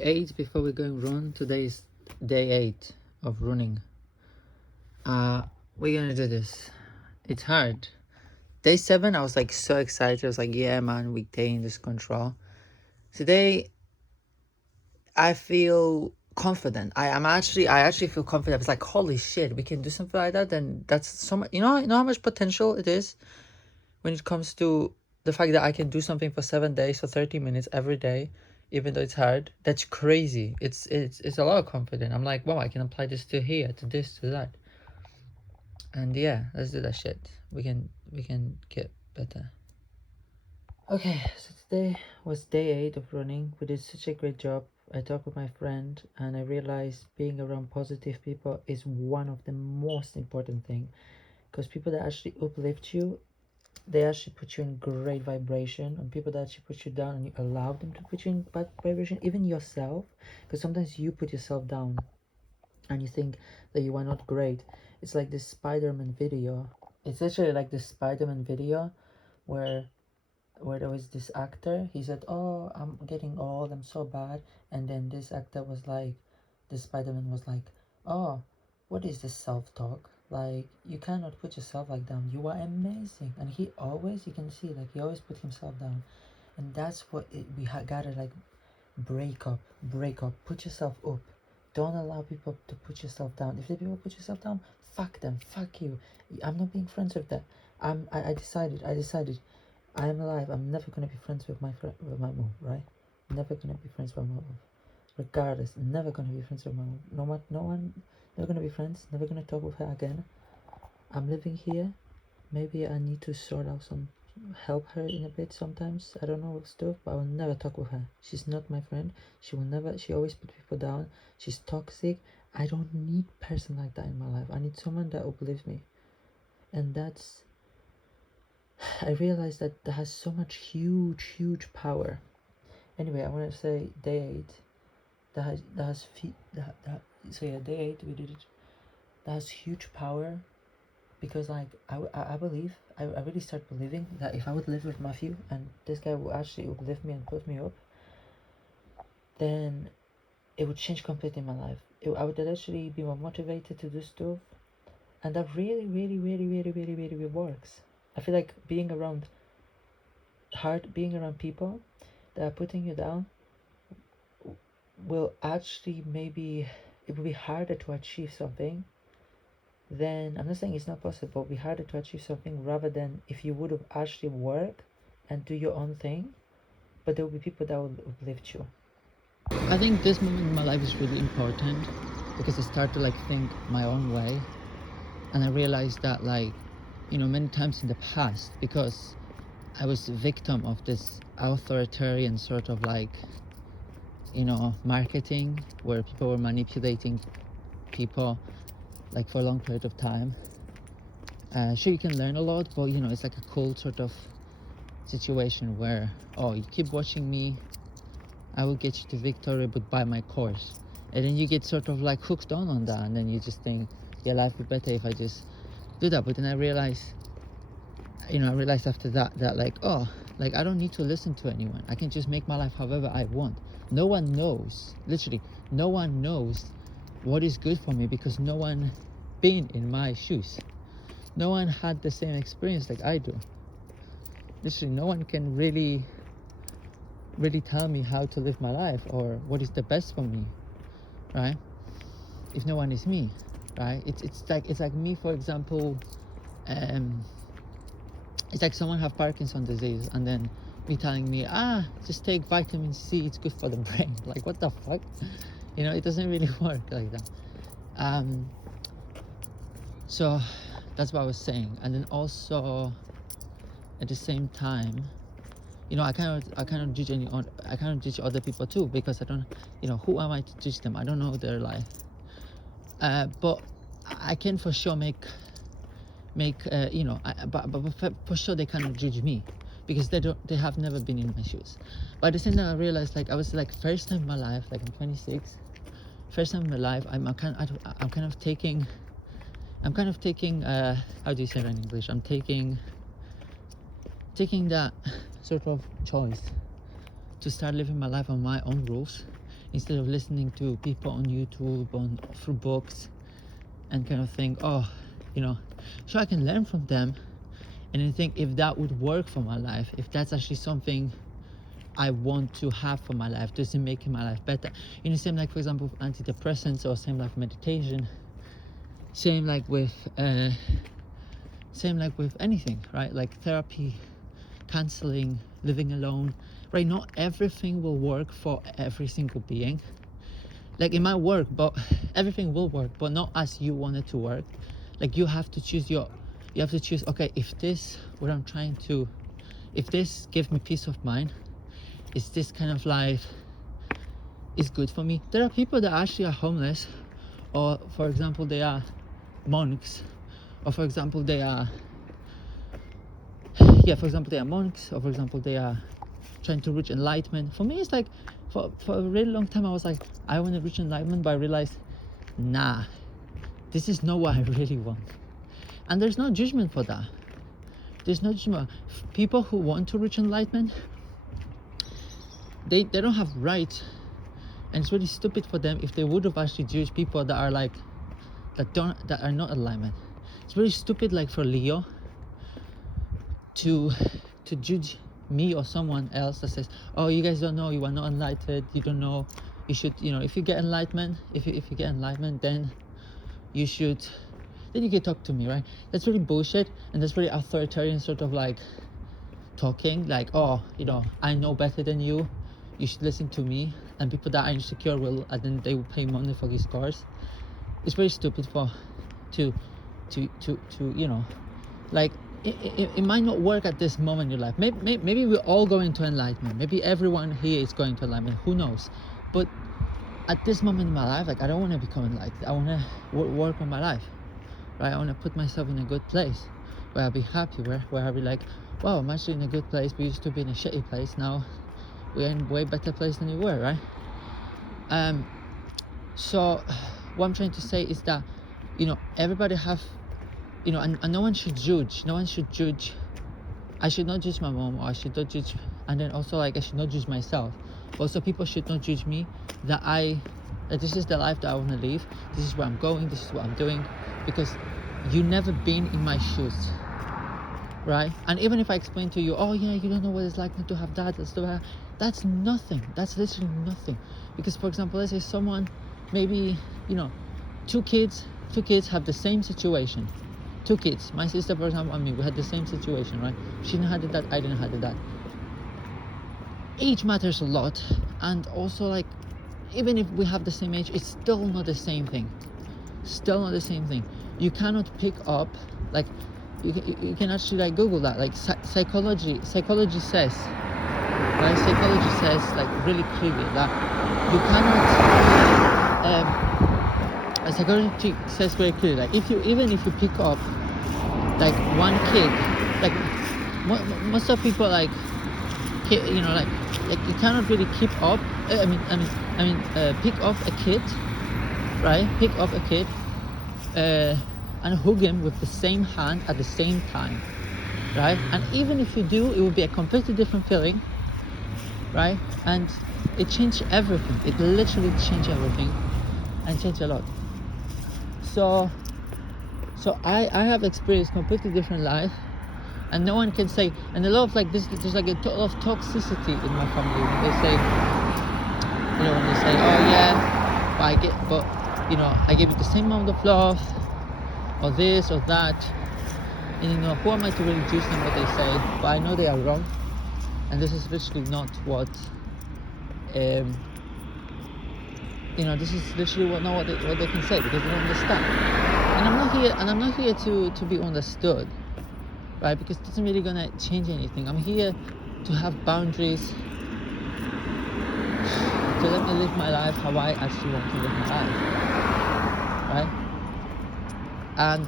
8 before we're going run. Today is day 8 of running. We're gonna do this. It's hard. Day 7 I was like so excited. I was like, yeah man, we taking this control. Today I feel confident. I actually feel confident. It's like, holy shit, we can do something like that. Then that's so much, you know how much potential it is when it comes to the fact that I can do something for 7 days or 30 minutes every day, even though it's hard. That's crazy. It's a lot of confidence. I'm like, wow, I can apply this to here, to this, to that. And yeah, let's do that shit. We can get better. Okay, so today was day 8 of running. We did such a great job. I talked with my friend and I realized being around positive people is one of the most important thing, because people that actually uplift you, they actually put you in great vibration, and people that actually put you down and you allow them to put you in bad vibration, even yourself, because sometimes you put yourself down and you think that you are not great. It's like this Spider-Man video. It's actually like this Spider-Man video where there was this actor. He said, oh, I'm getting old, I'm so bad. And then this actor was like, the Spider-Man was like, oh, what is this self-talk? Like, you cannot put yourself like down. You are amazing. And he always, you can see, like, he always put himself down. And that's what gotta, like, break up, put yourself up. Don't allow people to put yourself down. If the people put yourself down, fuck them, fuck you. I'm not being friends with that. I decided, I am alive. I'm never gonna be friends with my mom, right? Never gonna be friends with my mom. Regardless, never gonna be friends with my mom. No one, never gonna be friends. Never gonna talk with her again. I'm living here. Maybe I need to sort out some, help her in a bit sometimes. I don't know stuff, but I will never talk with her. She's not my friend. She will never. She always put people down. She's toxic. I don't need person like that in my life. I need someone that uplifts me, and that's. I realized that that has so much huge power. Anyway, I want to say day 8. So yeah, day 8 we did it. That has huge power, because like I believe, I really start believing that if I would live with Matthew and this guy would actually uplift me and put me up, then it would change completely my life. I would actually be more motivated to do stuff, and that really works. I feel like being around people that are putting you down will actually, maybe it will be harder to achieve something. Then I'm not saying it's not possible, but it'll be harder to achieve something rather than if you would have actually work and do your own thing, but there will be people that will uplift you. I think this moment in my life is really important, because I start to like think my own way, and I realized that, like, you know, many times in the past, because I was a victim of this authoritarian sort of, like, you know, marketing where people were manipulating people like for a long period of time. Sure, you can learn a lot, but you know, it's like a cool sort of situation where, oh, you keep watching me, I will get you to victory, but buy my course. And then you get sort of like hooked on that, and then you just think, yeah, life would be better if I just do that. But then I realized after that like, oh, like, I don't need to listen to anyone. I can just make my life however I want. No one knows, literally no one knows what is good for me, because no one been in my shoes. No one had the same experience like I do. Literally no one can really tell me how to live my life or what is the best for me, right? If no one is me, right? It's like me, for example, it's like someone have Parkinson's disease and then me telling me, just take vitamin C, it's good for the brain. Like, what the fuck? You know, it doesn't really work like that. So that's what I was saying. And then also at the same time, you know, I cannot judge other people too, because I don't, you know, who am I to judge them? I don't know their life. But I can for sure make you know, but for sure they cannot judge me, because they have never been in my shoes. But at the same time I realized, like, I was like, first time in my life, like I'm 26, first time in my life, I'm kind of taking how do you say that in English? I'm taking that sort of choice to start living my life on my own rules, instead of listening to people on YouTube, through books, and kind of think, oh, so I can learn from them, and then think if that would work for my life, if that's actually something I want to have for my life, does it make my life better? Same like, for example, with antidepressants, or same like meditation, same like with anything, right? Like therapy, counseling, living alone, right? Not everything will work for every single being. Like it might work, but everything will work, but not as you want it to work. Like you have to choose, okay, if this gives me peace of mind, is this kind of life is good for me? There are people that actually are homeless, or for example they are monks, or for example they are monks, or for example they are trying to reach enlightenment. For me, it's like for a really long time I was like, I want to reach enlightenment, but I realized, nah, this is not what I really want. And there's no judgment for that. There's no judgment. People who want to reach enlightenment, they don't have right, and it's really stupid for them if they would have actually judged people that are like that are not enlightenment. It's really stupid, like for Leo to judge me or someone else that says, oh, you guys don't know, you are not enlightened, you don't know, you should, if you get enlightenment, if you get enlightenment, then you can talk to me, right? That's really bullshit, and that's very authoritarian sort of like talking, like, oh, I know better than you should listen to me, and people that are insecure and then they will pay money for these cars. It's very stupid to like, it might not work at this moment in your life. Maybe we're all going to enlightenment, maybe everyone here is going to enlightenment, who knows? But at this moment in my life, like, I don't want to become enlightened. I want to work on my life, right? I want to put myself in a good place where I'll be happy, where I'll be like, wow, I'm actually in a good place. We used to be in a shitty place, now we're in a way better place than you were, right? So what I'm trying to say is that, everybody have, and no one should judge. I should not judge my mom, or I should not judge, and then also, like, I should not judge myself. Also, people should not judge me that this is the life that I want to live. This is where I'm going. This is what I'm doing, because you never been in my shoes, right? And even if I explain to you, oh yeah, you don't know what it's like not to have that, that's nothing. That's literally nothing. Because, for example, let's say someone, maybe, two kids have the same situation. Two kids, my sister, for example, and me, we had the same situation, right? She didn't have that, I didn't have that. Age matters a lot, and also, like, even if we have the same age, it's still not the same thing. You cannot pick up, like, you can actually, like, Google that, like, psychology says, right? Psychology says, like, really clearly that you cannot, psychology says very clearly, like, even if you pick up, like, one kid, like, most of people, like, like you cannot really keep up. Pick up a kid, right? Pick up a kid, and hug him with the same hand at the same time, right? And even if you do, it will be a completely different feeling, right? And it changed everything. It literally changed everything, and changed a lot. So I have experienced completely different life, and no one can say, and a lot of, like, this, there's like a lot of toxicity in my family when they say, oh yeah, I gave you the same amount of love, or this or that, and who am I to really judge them what they say? But I know they are wrong, and this is literally not what this is literally what they can say, because they don't understand. And I'm not here to be understood, right? Because it doesn't really gonna change anything. I'm here to have boundaries, to let me live my life how I actually want to live my life, right? And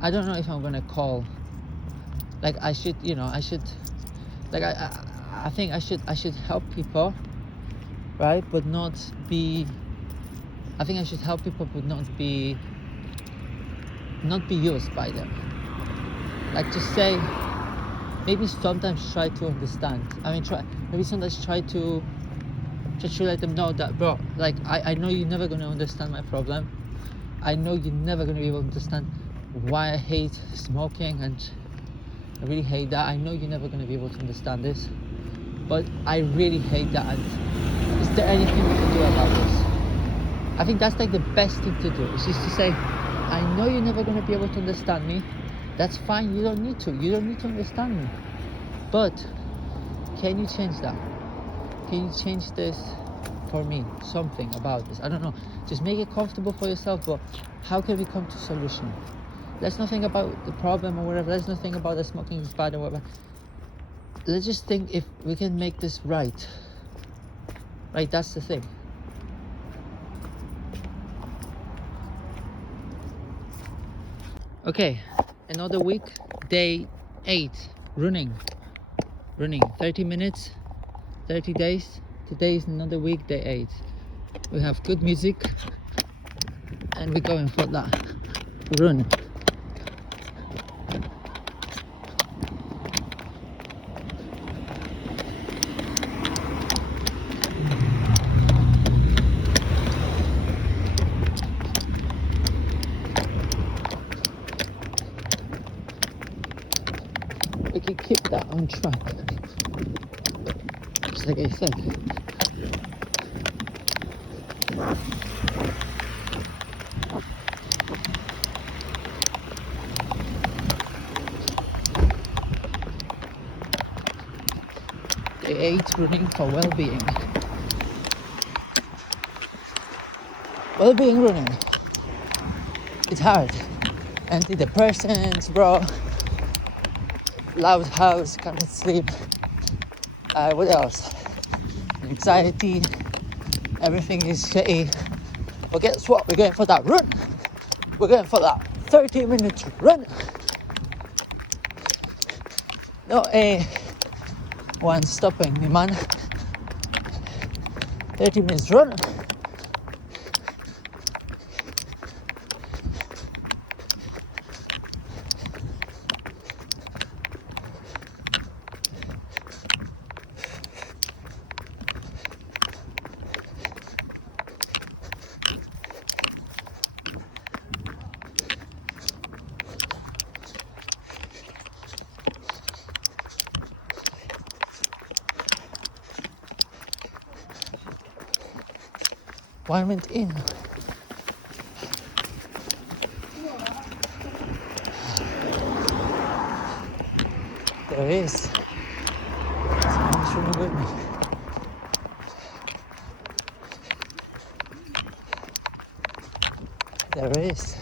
I don't know if I'm gonna call, like, I think I should help people, right? But not be, I think I should help people, but not be used by them. Like, to say, maybe sometimes try to understand. Maybe sometimes try to let them know that, bro, like I know you're never gonna understand my problem. I know you're never gonna be able to understand why I hate smoking, and I really hate that. I know you're never gonna be able to understand this, but I really hate that. And is there anything we can do about this? I think that's like the best thing to do. Is just to say, I know you're never gonna be able to understand me. That's fine. You don't need to. You don't need to understand me. But can you change that? Can you change this for me? Something about this. I don't know. Just make it comfortable for yourself. But how can we come to a solution? Let's not think about the problem or whatever. Let's not think about the smoking is bad or whatever. Let's just think if we can make this right. Right, that's the thing. Okay, another week, day 8, running, 30 minutes, 30 days. Today is another week, day 8. We have good music and we're going for that run. We can keep that on track, just like I said. Day 8, running for well-being. Well-being running. It's hard. Antidepressants, bro. Loud house, can't sleep. What else? Anxiety. Everything is shitty. But guess what? We're going for that run. We're going for that 30-minute run. No one stopping me, man. 30 minutes run. One minute in. There is. Someone's running with me. There is.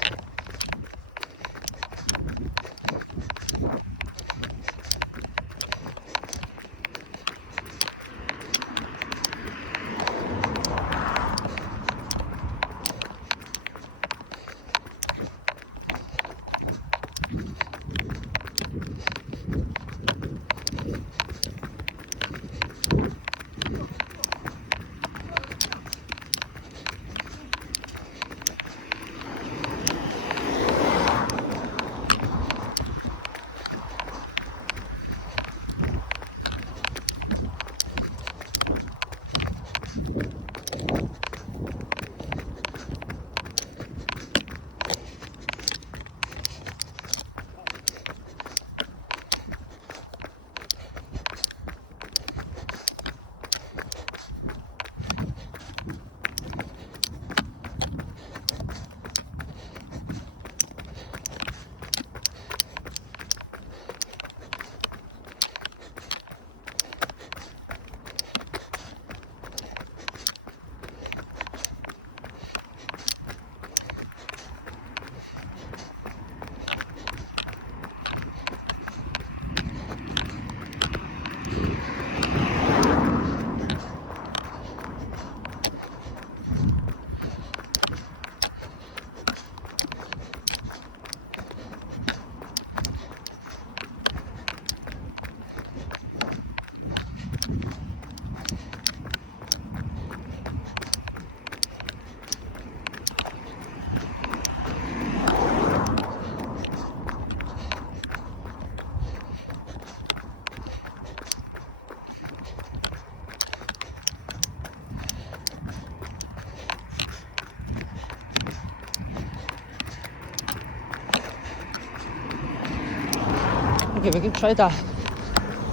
Okay, we can try that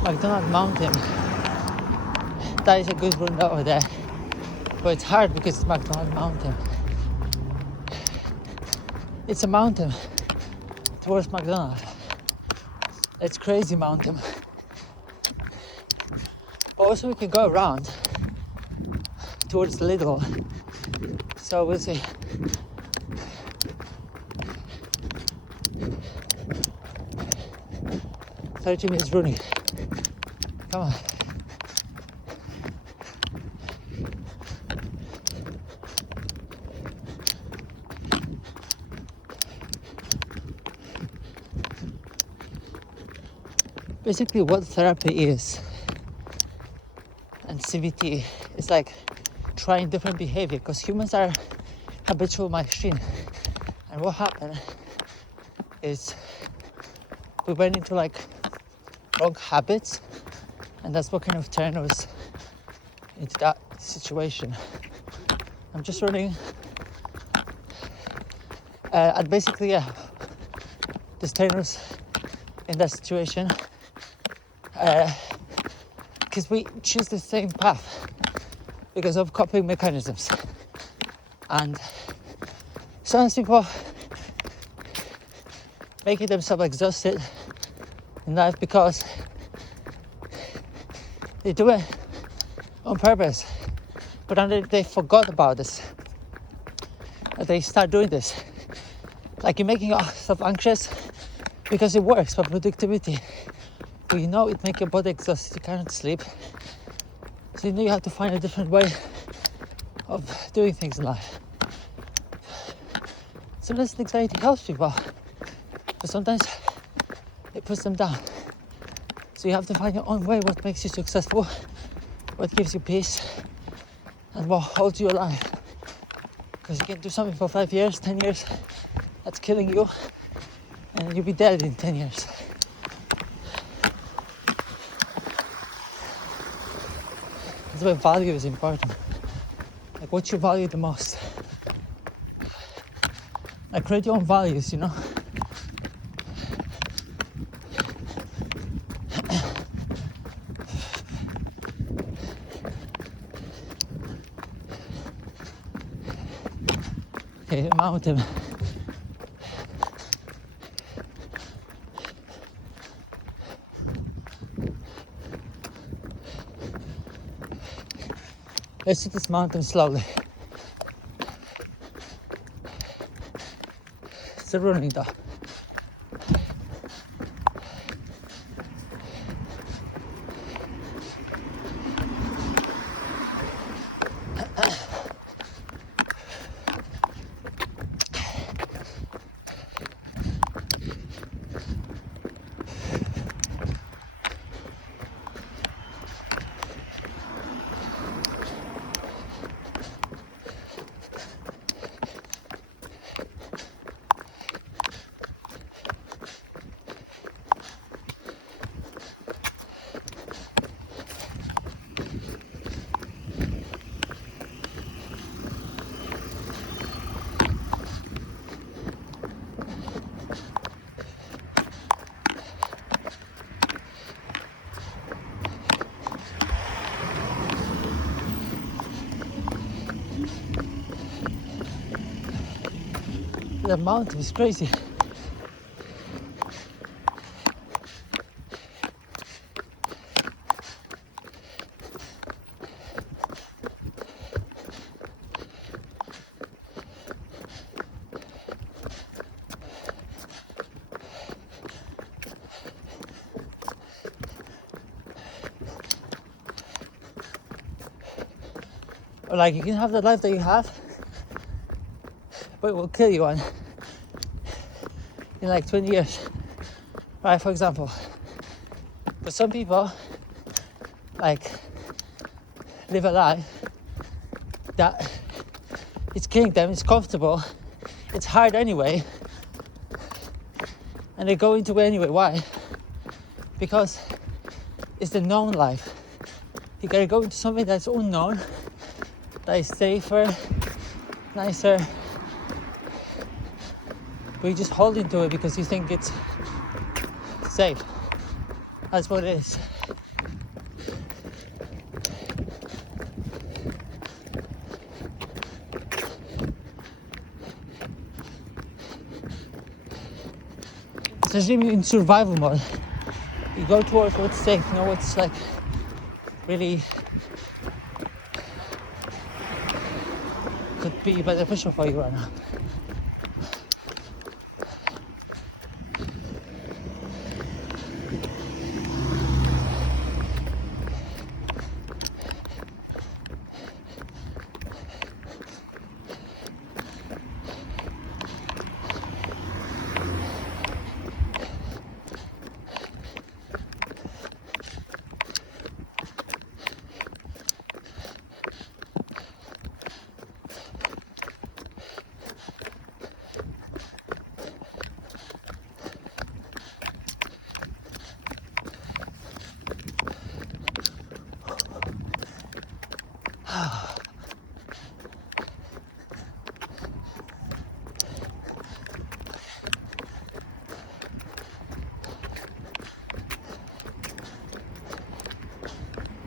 McDonald Mountain. That is a good route over there. But it's hard because it's McDonald Mountain. It's a mountain towards McDonald. It's crazy mountain. But also we can go around towards Lidl. So we'll see. "30 minutes running. Come on." Basically what therapy is and CBT is like trying different behavior, because humans are habitual machine. And what happened is we went into like wrong habits, and that's what kind of turned us into that situation. I'm just running and basically this turned us in that situation because we choose the same path because of coping mechanisms. And sometimes people making themselves exhausted in life because they do it on purpose, but then they forgot about this. They start doing this, like you're making yourself anxious because it works for productivity. But you know it makes your body exhausted, you cannot sleep. So you know you have to find a different way of doing things in life. Sometimes anxiety helps people, but sometimes it puts them down. So you have to find your own way, what makes you successful, what gives you peace, and what holds you alive. Because you can do something for 5 years, 10 years, that's killing you, and you'll be dead in 10 years. That's why value is important. Like what you value the most. Like create your own values, you know? Okay, mountain. Let's hit this mountain slowly. Still running though. The mountain is crazy. Like you can have the life that you have, but it will kill you in like 20 years, right? For example, but some people like live a life that it's killing them, it's comfortable, it's hard anyway, and they go into it anyway. Why? Because it's the known life. You gotta go into something that's unknown, that is safer, nicer, but you just hold into it because you think it's safe. That's what it is. Especially in survival mode, you go towards what's safe, you know, what's like really could be beneficial for you right now.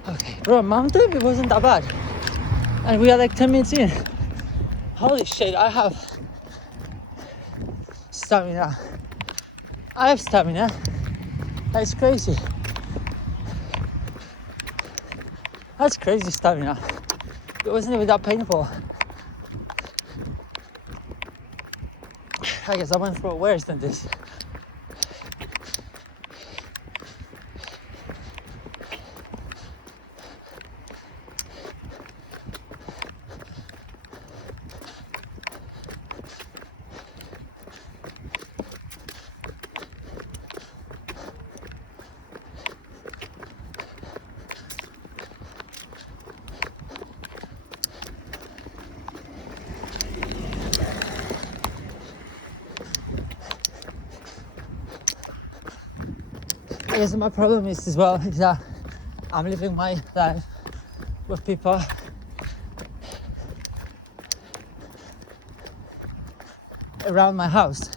Okay, bro, mountain, it wasn't that bad. And we are like 10 minutes in. Holy shit, I have stamina. I have stamina. That's crazy. That's crazy stamina. It wasn't even that painful. I guess I went through worse than this. I guess my problem is as well is that I'm living my life with people around my house,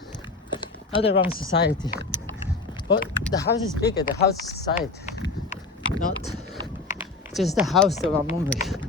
not around society. But the house is bigger, the house is society, not just the house that I'm on with.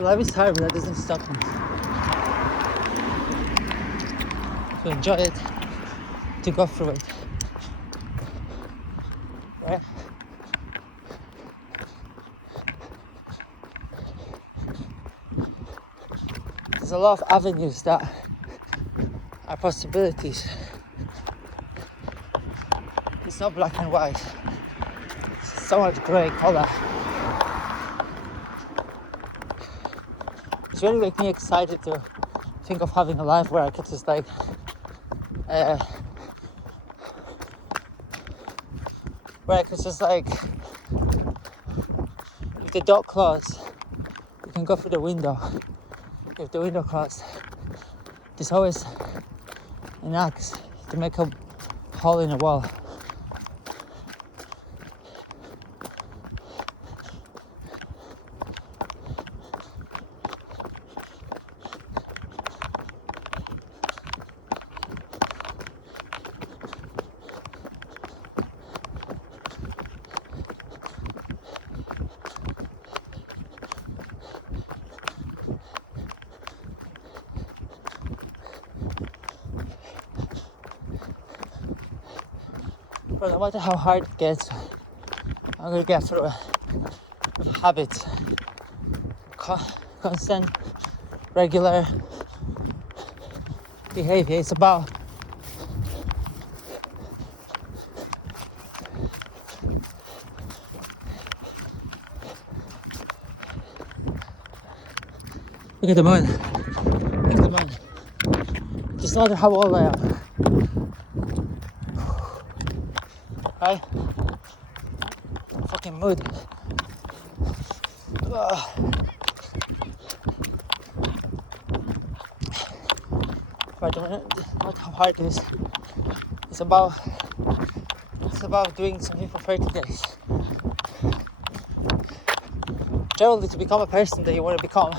Life is hard, but that doesn't stop me. To enjoy it, to go through it. Right? There's a lot of avenues that are possibilities. It's not black and white. It's so much grey color. It's really making me excited to think of having a life where I could just like if the door closed, you can go through the window. If the window closed, there's always an axe to make a hole in the wall. But no matter how hard it gets, I'm gonna get through it with habits, constant, regular behavior. It's about look at the moon. Look at the moon. Just no matter how old I am. Right? Fucking mood. But not how hard it is. It's about doing something for 30 days. Generally, to become a person that you want to become,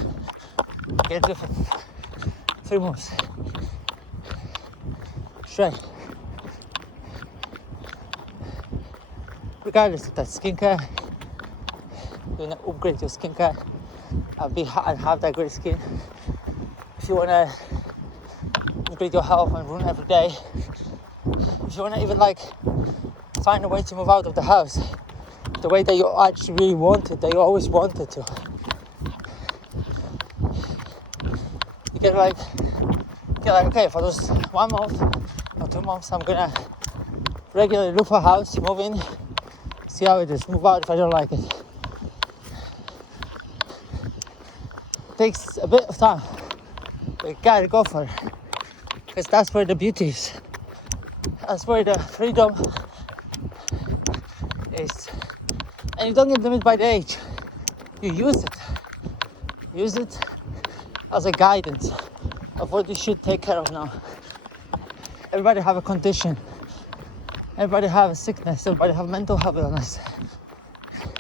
you get to do it for 3 months straight. Regardless of that, skincare, you want to upgrade your skincare and have that great skin. If you want to upgrade your health and run every day, if you want to even like find a way to move out of the house the way that you actually really wanted, that you always wanted to, you get like okay, for those 1 month or 2 months I'm gonna regularly look for a house, move in, see how it is, move out if I don't like it. Takes a bit of time, but you gotta go for it, because that's where the beauty is. That's where the freedom is. And you don't get limited by the age. You use it. Use it as a guidance of what you should take care of now. Everybody have a condition. Everybody have a sickness. Everybody have mental health illness.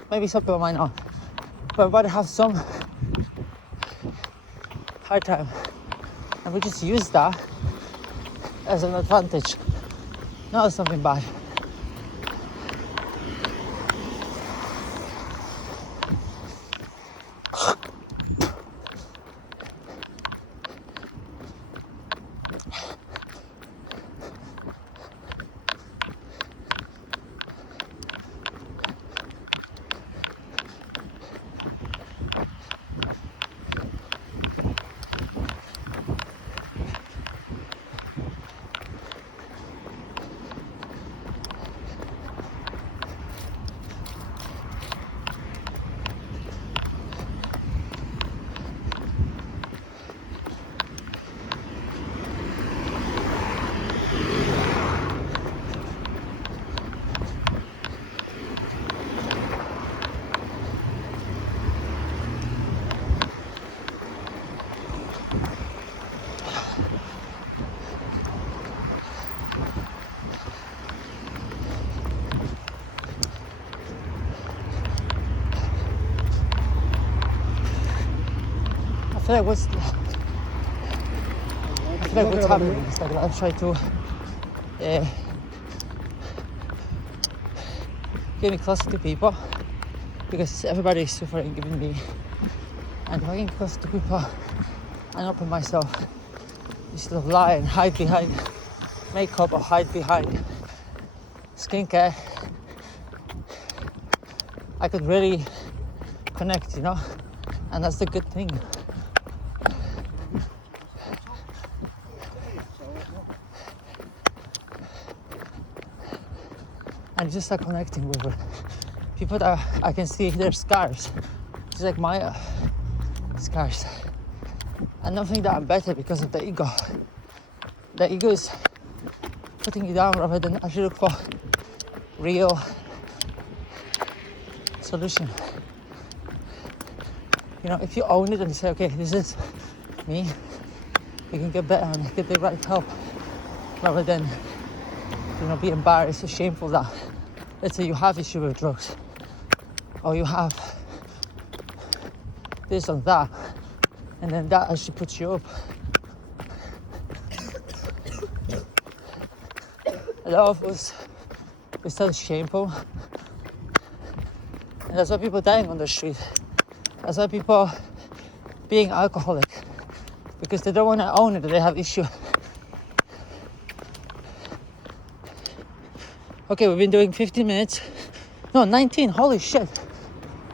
Maybe some people might not. But everybody have some hard time. And we just use that as an advantage, not as something bad. I feel like what's happening is that I'm trying to get me closer to people, because everybody is suffering, even me. And if I get closer to people and open myself, instead of lie and hide behind makeup or hide behind skincare, I could really connect, you know? And that's the good thing. And just like connecting with people that I can see their scars, just like my scars. And don't think that I'm better because of the ego. The ego is putting you down rather than actually look for real solution. You know, if you own it and say, okay, this is me, you can get better and get the right help, rather than, you know, be embarrassed or shameful that, let's say you have issue with drugs, or you have this or that, and then that actually puts you up. A lot of us, we still shameful, and that's why people dying on the street. That's why people being alcoholic, because they don't want to own it, that they have issue. Okay, we've been doing 15 minutes. No, 19. Holy shit.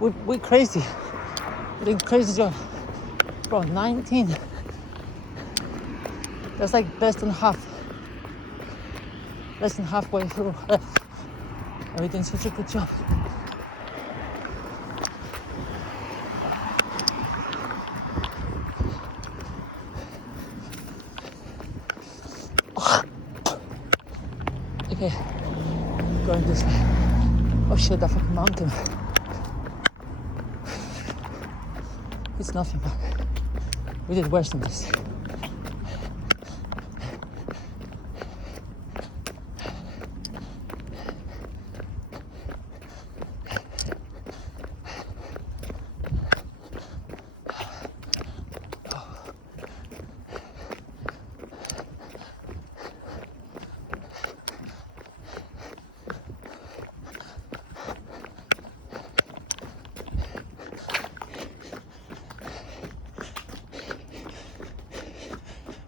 We're crazy. We're doing crazy job. Bro, 19. That's like less than halfway through left. And we're doing such a good job. Okay, going this way. Oh shit, that fucking mountain. It's nothing, man. We did worse than this.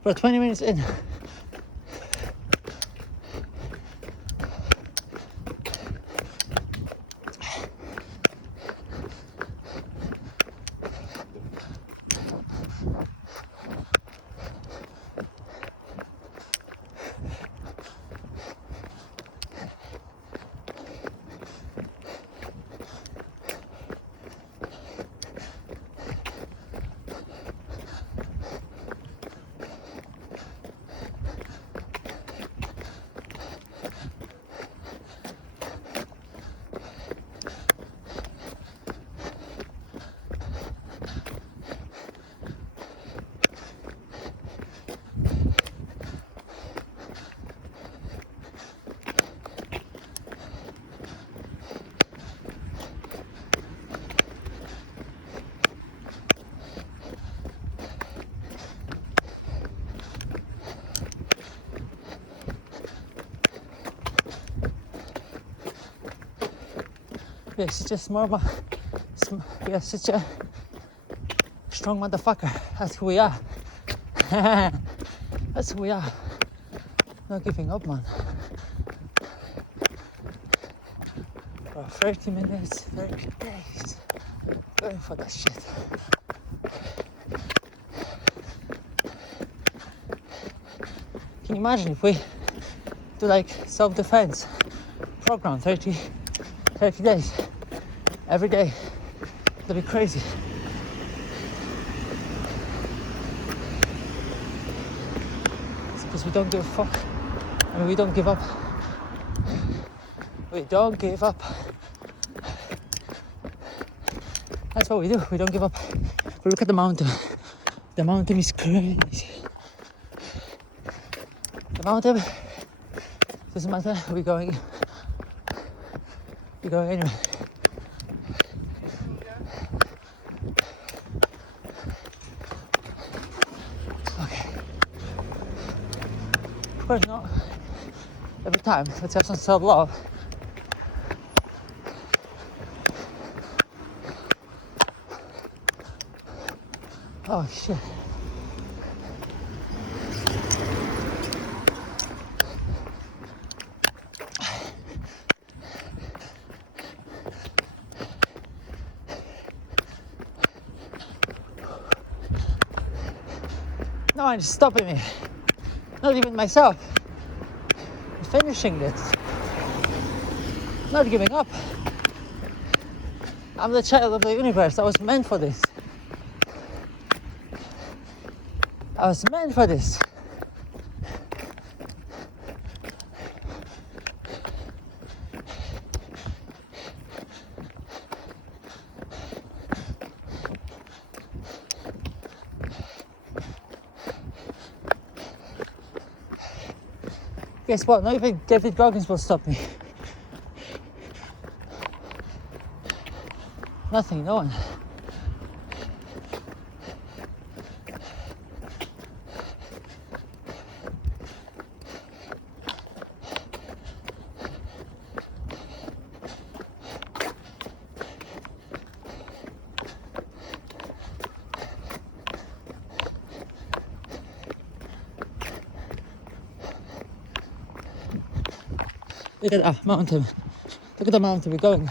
We're 20 minutes in. We're such a we're such a strong motherfucker. That's who we are. That's who we are. Not giving up, man. For 30 minutes, 30 days. Going for that shit. Can you imagine if we do like self-defense program 30 days every day? That'd be crazy. It's because we don't give a fuck. I mean, we don't give up. We don't give up. That's what we do. We don't give up. But look at the mountain. The mountain is crazy. The mountain doesn't matter. We're going anyway. Okay. Of course not every time. Let's have some self-love. Oh shit. No one's stopping me. Not even myself. I'm finishing this. Not giving up. I'm the child of the universe. I was meant for this. I was meant for this. Guess what? Not even David Goggins will stop me. Nothing, no one. Look at that mountain. Look at the mountain we're going.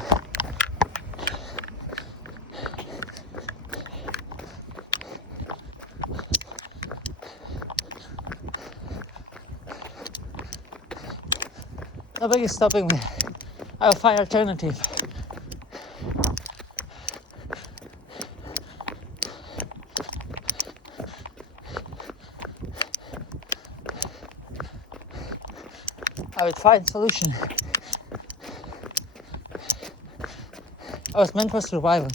Nothing is stopping me. I'll find alternative. I would find solution. I was meant for survival.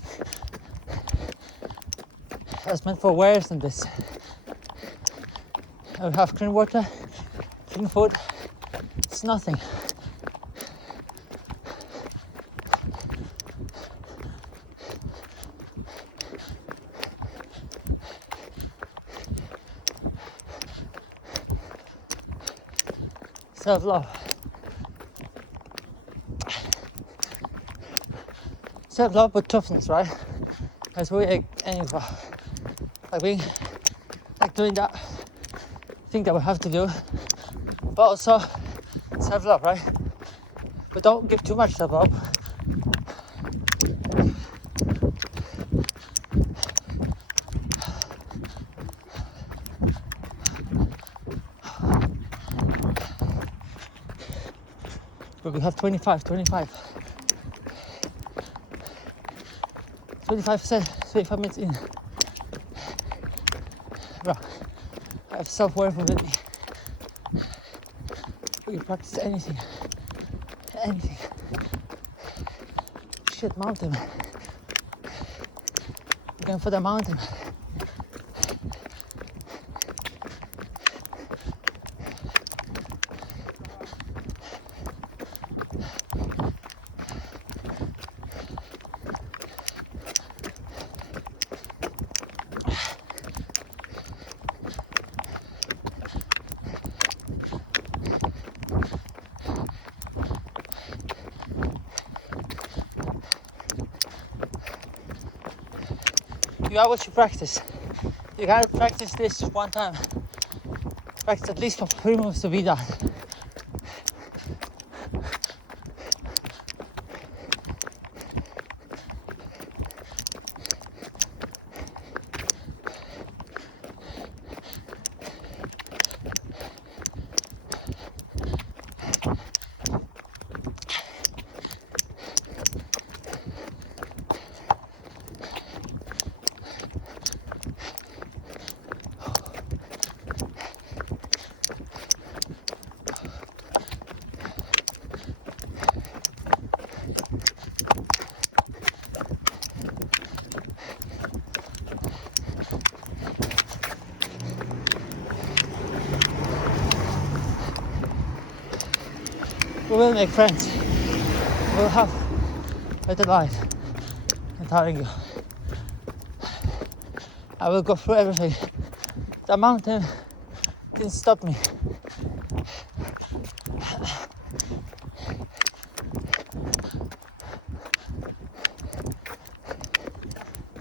I was meant for worse than this. I would have clean water, clean food. It's nothing. Self-love. Self-love with toughness, right? That's what we're aiming for. Like doing that thing that we have to do. But also self-love, right? But don't give too much self-love. But we have 25%, 25 minutes in. Bro, I have self-worth within me. We can practice anything. Shit, mountain. We're going for the mountain. You are what you practice. You gotta practice this one time. Practice at least for 3 months to be done. We will make friends. We'll have a better life. I'm telling you. I will go through everything. The mountain didn't stop me.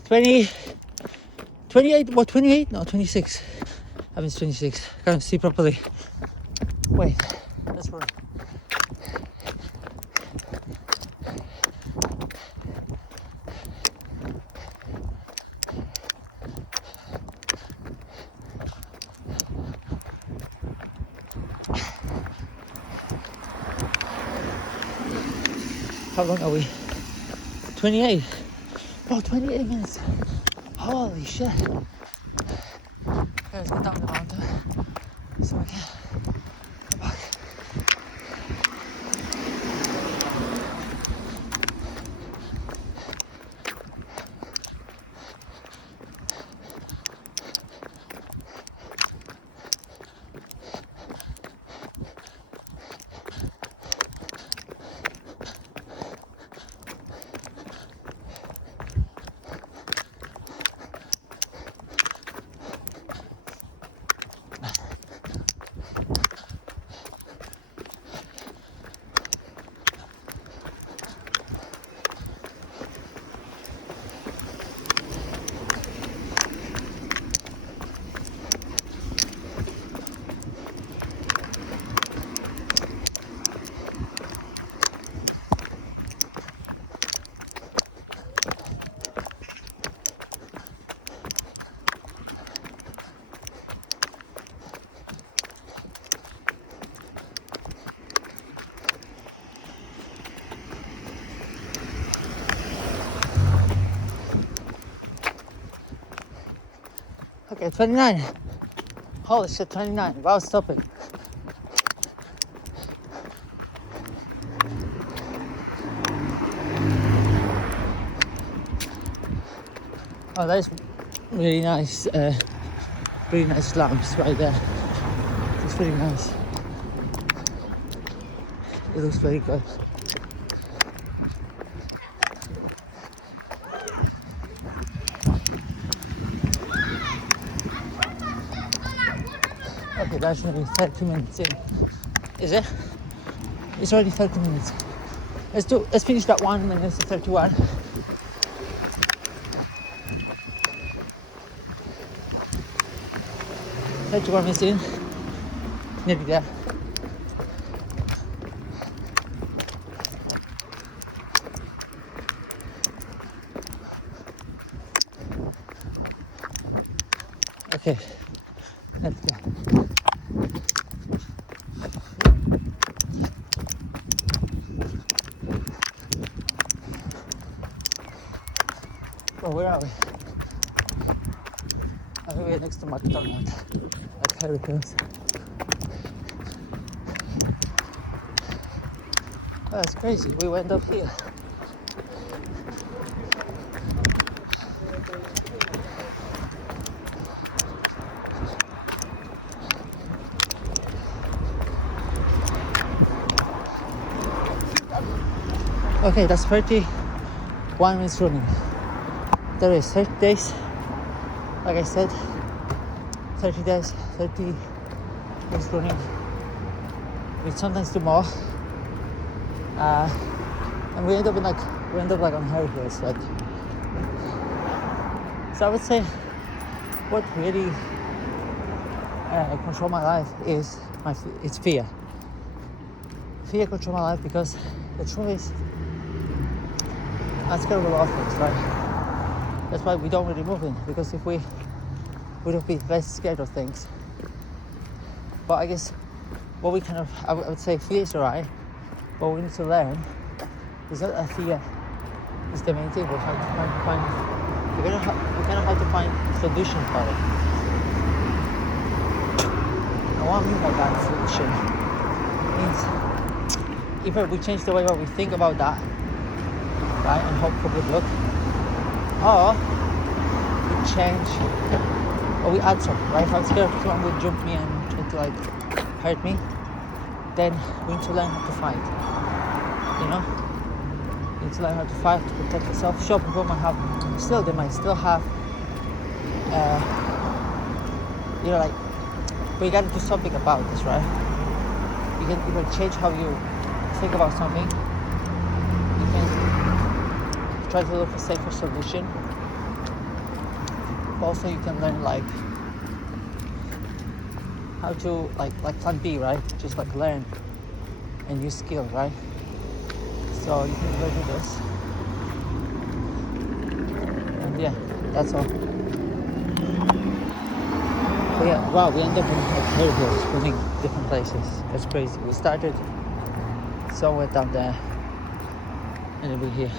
$20, $28, what, 28? No, 26. I mean, it's 26. Can't see properly. Wait, that's where. How long are we? 28. Oh, 28 minutes. Holy shit. Let's get down the mountain so we can go back. Okay, 29. Holy shit, 29. Wow, stop it. Oh, that is really nice. Really nice lamps right there. It's really nice. It looks very good. Okay, that's maybe 30 minutes in. Is it? It's already 30 minutes. Let's finish that 1 minute to 31. 31 minutes in. Nearly there. Okay, let's go. Oh, where are we? I think we're next to McDonald's at Harry Hills. Oh, that's crazy. We went up here. Okay, that's 31 minutes running. There is 30 days. Like I said, 30 days, 30 minutes running. We sometimes do more. And we end up like on Harry Hills. Like, so I would say what really control my life is it's fear. Fear control my life because the truth is I'm scared of a lot of things, right? That's why we don't really move in, because if we would be less scared of things. But I guess what we I would say fear is alright, but we need to learn is that a fear is the main thing. We're trying to find we're gonna have to find solutions for it. And what I mean by that solution means either we change the way that we think about that, right, and hope for good luck, or we change, or we add something, right? If I'm scared someone will jump me and try to like hurt me, then we need to learn how to fight, you know? You need to learn how to fight, to protect yourself. Sure, people might they might still have, you know, like, but you gotta do something about this, right? You can either change how you think about something, you can try to look for a safer solution, but also you can learn like how to like plan B, right? Just like learn a new skill, right? So you can go do this, and yeah, that's all. But yeah, wow, we end up in like Harry Hills, swimming different places. That's crazy. We started somewhere down there, and then we're here.